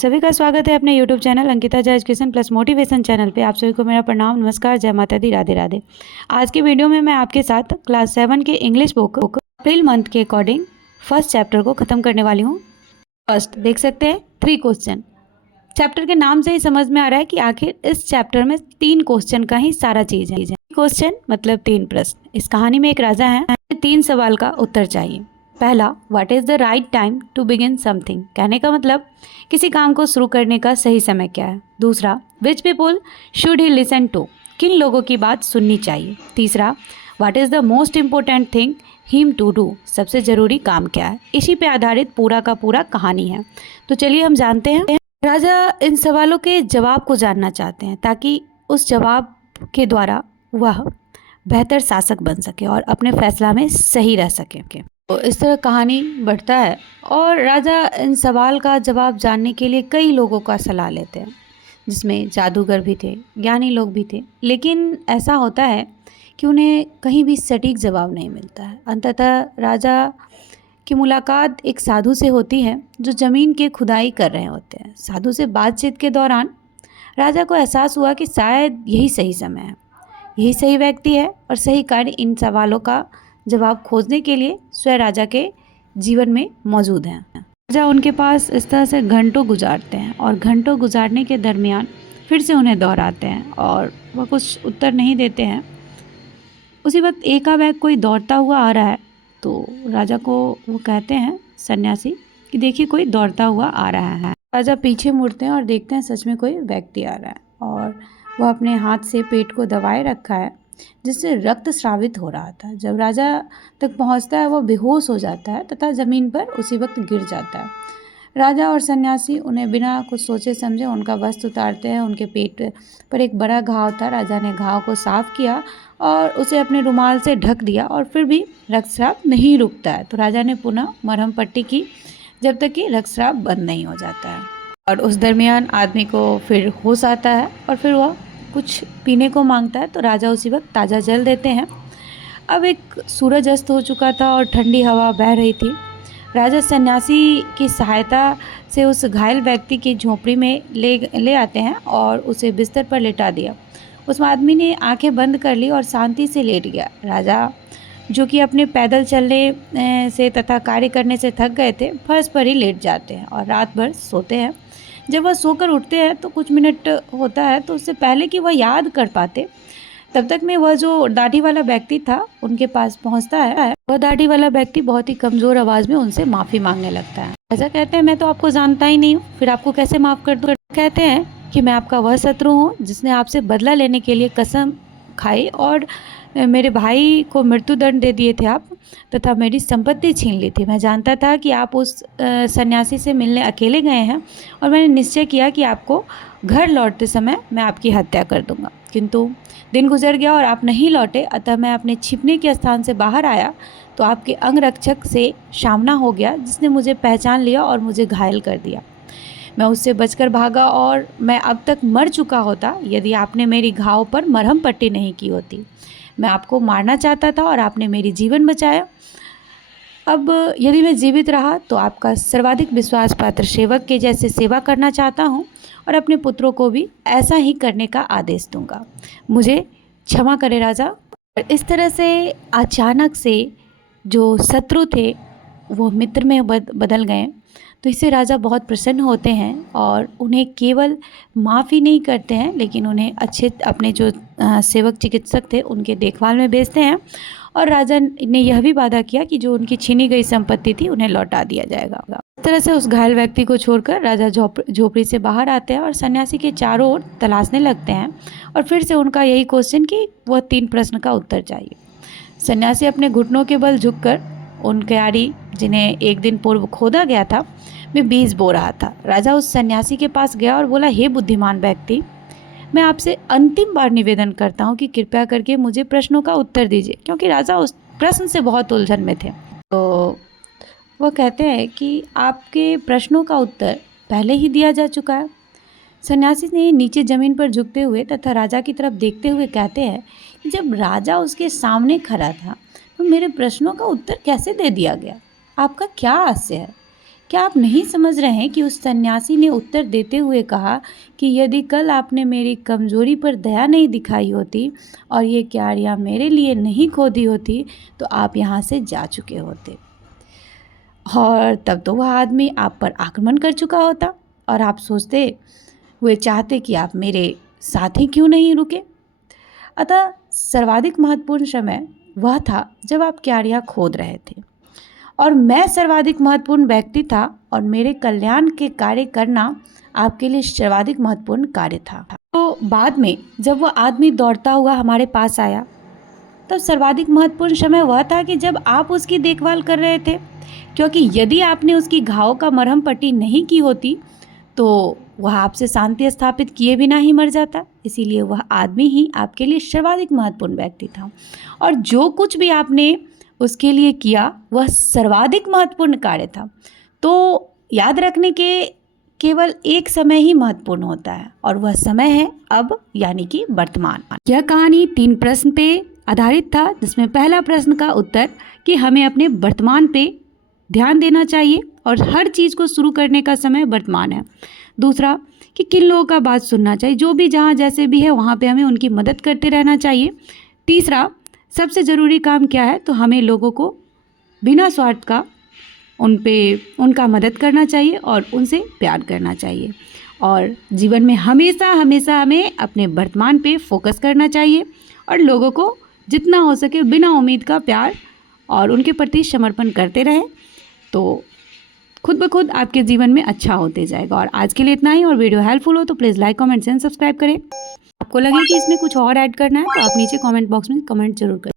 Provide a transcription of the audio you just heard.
सभी का स्वागत है अपने YouTube चैनल अंकिता जा एजुकेशन प्लस मोटिवेशन चैनल पे। आप सभी को मेरा प्रणाम, नमस्कार, जय माता दी, राधे राधे। आज की वीडियो में मैं आपके साथ क्लास 7 के इंग्लिश बुक अप्रैल मंथ के अकॉर्डिंग फर्स्ट चैप्टर को ख़त्म करने वाली हूँ। फर्स्ट देख सकते हैं 3 क्वेश्चन। चैप्टर के नाम से ही समझ में आ रहा है कि आखिर इस चैप्टर में 3 क्वेश्चन का ही सारा चीज़ है। क्वेश्चन मतलब 3 प्रश्न। इस कहानी में एक राजा है, 3 सवाल का उत्तर चाहिए। पहला, what is the right time to begin something, कहने का मतलब किसी काम को शुरू करने का सही समय क्या है। दूसरा, which people should he listen to, किन लोगों की बात सुननी चाहिए। तीसरा, what is the most important thing him to do, सबसे ज़रूरी काम क्या है। इसी पे आधारित पूरा का पूरा कहानी है। तो चलिए हम जानते हैं। राजा इन सवालों के जवाब को जानना चाहते हैं ताकि उस जवाब के द्वारा वह बेहतर शासक बन सके और अपने फैसला में सही रह सके। तो इस तरह कहानी बढ़ता है और राजा इन सवाल का जवाब जानने के लिए कई लोगों का सलाह लेते हैं, जिसमें जादूगर भी थे, ज्ञानी लोग भी थे। लेकिन ऐसा होता है कि उन्हें कहीं भी सटीक जवाब नहीं मिलता है। अंततः राजा की मुलाकात एक साधु से होती है जो ज़मीन की खुदाई कर रहे होते हैं। साधु से बातचीत के दौरान राजा को एहसास हुआ कि शायद यही सही समय है, यही सही व्यक्ति है और सही कार्य इन सवालों का जवाब खोजने के लिए स्वयं राजा के जीवन में मौजूद हैं। राजा उनके पास इस तरह से घंटों गुजारते हैं और घंटों गुजारने के दरमियान फिर से उन्हें दोहराते हैं और वह कुछ उत्तर नहीं देते हैं। उसी वक्त एकाएक कोई दौड़ता हुआ आ रहा है, तो राजा को वो कहते हैं सन्यासी कि देखिए कोई दौड़ता हुआ आ रहा है। राजा पीछे मुड़ते हैं और देखते हैं सच में कोई व्यक्ति आ रहा है और वह अपने हाथ से पेट को दबाए रखा है, जिससे रक्त स्रावित हो रहा था। जब राजा तक पहुंचता है वह बेहोश हो जाता है तथा ज़मीन पर उसी वक्त गिर जाता है। राजा और सन्यासी उन्हें बिना कुछ सोचे समझे उनका वस्त्र उतारते हैं। उनके पेट पर एक बड़ा घाव था। राजा ने घाव को साफ किया और उसे अपने रुमाल से ढक दिया और फिर भी रक्तस्राव नहीं रुकता है। तो राजा ने पुनः मरहम पट्टी की जब तक कि रक्तस्राव बंद नहीं हो जाता है। और उस दरमियान आदमी को फिर होश आता है और फिर वह कुछ पीने को मांगता है, तो राजा उसी वक्त ताज़ा जल देते हैं। अब एक सूरज अस्त हो चुका था और ठंडी हवा बह रही थी। राजा सन्यासी की सहायता से उस घायल व्यक्ति की झोपड़ी में ले आते हैं और उसे बिस्तर पर लेटा दिया। उस आदमी ने आंखें बंद कर ली और शांति से लेट गया। राजा, जो कि अपने पैदल चलने से तथा कार्य करने से थक गए थे, फर्श पर ही लेट जाते हैं और रात भर सोते हैं। जब वह सोकर उठते हैं तो कुछ मिनट होता है, तो उससे पहले कि वह याद कर पाते तब तक में वह जो दाढ़ी वाला व्यक्ति था उनके पास पहुंचता है। वह दाढ़ी वाला व्यक्ति बहुत ही कमज़ोर आवाज़ में उनसे माफ़ी मांगने लगता है। ऐसा कहते हैं, मैं तो आपको जानता ही नहीं हूँ, फिर आपको कैसे माफ़ कर दूँ। कहते हैं कि मैं आपका वह शत्रु हूँ जिसने आपसे बदला लेने के लिए कसम खाई और मेरे भाई को मृत्युदंड दे दिए थे आप, तथा मेरी संपत्ति छीन ली थी। मैं जानता था कि आप उस सन्यासी से मिलने अकेले गए हैं और मैंने निश्चय किया कि आपको घर लौटते समय मैं आपकी हत्या कर दूंगा। किंतु दिन गुजर गया और आप नहीं लौटे, अतः मैं अपने छिपने के स्थान से बाहर आया तो आपके अंगरक्षक से सामना हो गया, जिसने मुझे पहचान लिया और मुझे घायल कर दिया। मैं उससे बचकर भागा और मैं अब तक मर चुका होता यदि आपने मेरी घाव पर मरहम पट्टी नहीं की होती। मैं आपको मारना चाहता था और आपने मेरी जीवन बचाया। अब यदि मैं जीवित रहा तो आपका सर्वाधिक विश्वास पात्र सेवक के जैसे सेवा करना चाहता हूँ और अपने पुत्रों को भी ऐसा ही करने का आदेश दूंगा। मुझे क्षमा करें राजा। और इस तरह से अचानक से जो शत्रु थे वो मित्र में बदल गए। तो इससे राजा बहुत प्रसन्न होते हैं और उन्हें केवल माफ़ी नहीं करते हैं, लेकिन उन्हें अच्छे अपने जो सेवक चिकित्सक थे उनके देखभाल में भेजते हैं। और राजा ने यह भी वादा किया कि जो उनकी छीनी गई संपत्ति थी उन्हें लौटा दिया जाएगा। इस तरह से उस घायल व्यक्ति को छोड़कर राजा झोपड़ी से बाहर आते हैं और सन्यासी के चारों ओर तलाशने लगते हैं। और फिर से उनका यही क्वेश्चन कि वह 3 प्रश्न का उत्तर चाहिए। सन्यासी अपने घुटनों के बल झुककर उन क्यारी जिन्हें एक दिन पूर्व खोदा गया था में बीज बो रहा था। राजा उस सन्यासी के पास गया और बोला, हे बुद्धिमान व्यक्ति, मैं आपसे अंतिम बार निवेदन करता हूँ कि कृपया करके मुझे प्रश्नों का उत्तर दीजिए, क्योंकि राजा उस प्रश्न से बहुत उलझन में थे। तो वह कहते हैं कि आपके प्रश्नों का उत्तर पहले ही दिया जा चुका है। सन्यासी ने नीचे ज़मीन पर झुकते हुए तथा राजा की तरफ देखते हुए कहते हैं कि जब राजा उसके सामने खड़ा था तो मेरे प्रश्नों का उत्तर कैसे दे दिया गया? आपका क्या आशय है? क्या आप नहीं समझ रहे हैं कि उस सन्यासी ने उत्तर देते हुए कहा कि यदि कल आपने मेरी कमज़ोरी पर दया नहीं दिखाई होती और ये क्यारियाँ मेरे लिए नहीं खोदी होती तो आप यहाँ से जा चुके होते, और तब तो वह आदमी आप पर आक्रमण कर चुका होता और आप सोचते हुए चाहते कि आप मेरे साथ ही क्यों नहीं रुके। अतः सर्वाधिक महत्वपूर्ण समय वह था जब आप क्यारियाँ खोद रहे थे, और मैं सर्वाधिक महत्वपूर्ण व्यक्ति था और मेरे कल्याण के कार्य करना आपके लिए सर्वाधिक महत्वपूर्ण कार्य था। तो बाद में जब वह आदमी दौड़ता हुआ हमारे पास आया, तब सर्वाधिक महत्वपूर्ण समय वह था कि जब आप उसकी देखभाल कर रहे थे, क्योंकि यदि आपने उसकी घाव का मरहम पट्टी नहीं की होती तो वह आपसे शांति स्थापित किए बिना ही मर जाता। इसीलिए वह आदमी ही आपके लिए सर्वाधिक महत्वपूर्ण व्यक्ति था, और जो कुछ भी आपने उसके लिए किया वह सर्वाधिक महत्वपूर्ण कार्य था। तो याद रखने के केवल एक समय ही महत्वपूर्ण होता है, और वह समय है अब, यानी कि वर्तमान। यह कहानी 3 प्रश्न पे आधारित था, जिसमें पहला प्रश्न का उत्तर कि हमें अपने वर्तमान पे ध्यान देना चाहिए और हर चीज़ को शुरू करने का समय वर्तमान है। दूसरा कि किन लोगों का बात सुनना चाहिए, जो भी जहाँ जैसे भी है वहाँ पे हमें उनकी मदद करते रहना चाहिए। तीसरा, सबसे ज़रूरी काम क्या है, तो हमें लोगों को बिना स्वार्थ का उनका मदद करना चाहिए और उनसे प्यार करना चाहिए। और जीवन में हमेशा हमेशा हमें अपने वर्तमान पे फोकस करना चाहिए और लोगों को जितना हो सके बिना उम्मीद का प्यार और उनके प्रति समर्पण करते रहें, तो खुद ब खुद आपके जीवन में अच्छा होते जाएगा। और आज के लिए इतना ही, और वीडियो हेल्पफुल हो तो please like, comment and subscribe करें। आपको लगे कि इसमें कुछ और ऐड करना है तो आप नीचे कमेंट बॉक्स में कमेंट जरूर करें।